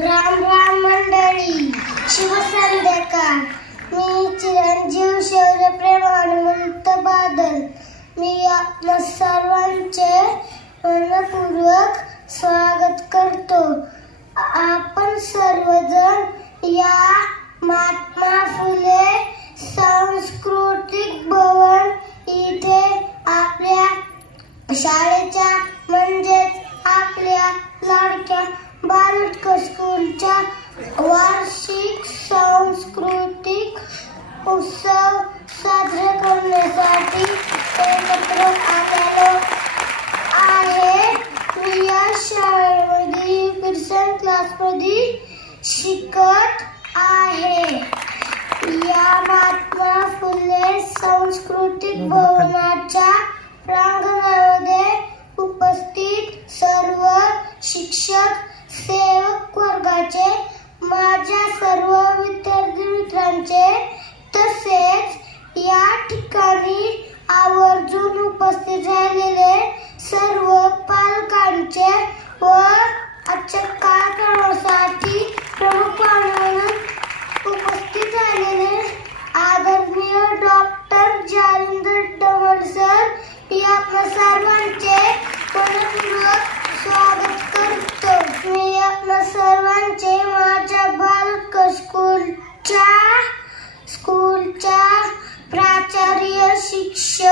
राम राम मंडळी शिवसंध्याकाळ मी चिरंजीव शौर्य हनुमंत बादल. मी आपल्या सर्वांचे मनपूर्वक स्वागत करतो. आपण सर्वजण या महात्मा फुले सांस्कृतिक भवन इथे आपल्या शाळेच्या म्हणजेच आपल्या लाडक्या बालक स्कूलच्या वार्षिक सांस्कृतिक उत्सव साजरे करण्यासाठी एकत्र आलेलो आहे मी या शाळेमध्ये पिरसन क्लासमध्ये शिकत आहे. या महात्मा फुले सांस्कृतिक भवनाच्या प्रांगणामध्ये उपस्थित सर्व शिक्षक ಶಿಕ್ಷ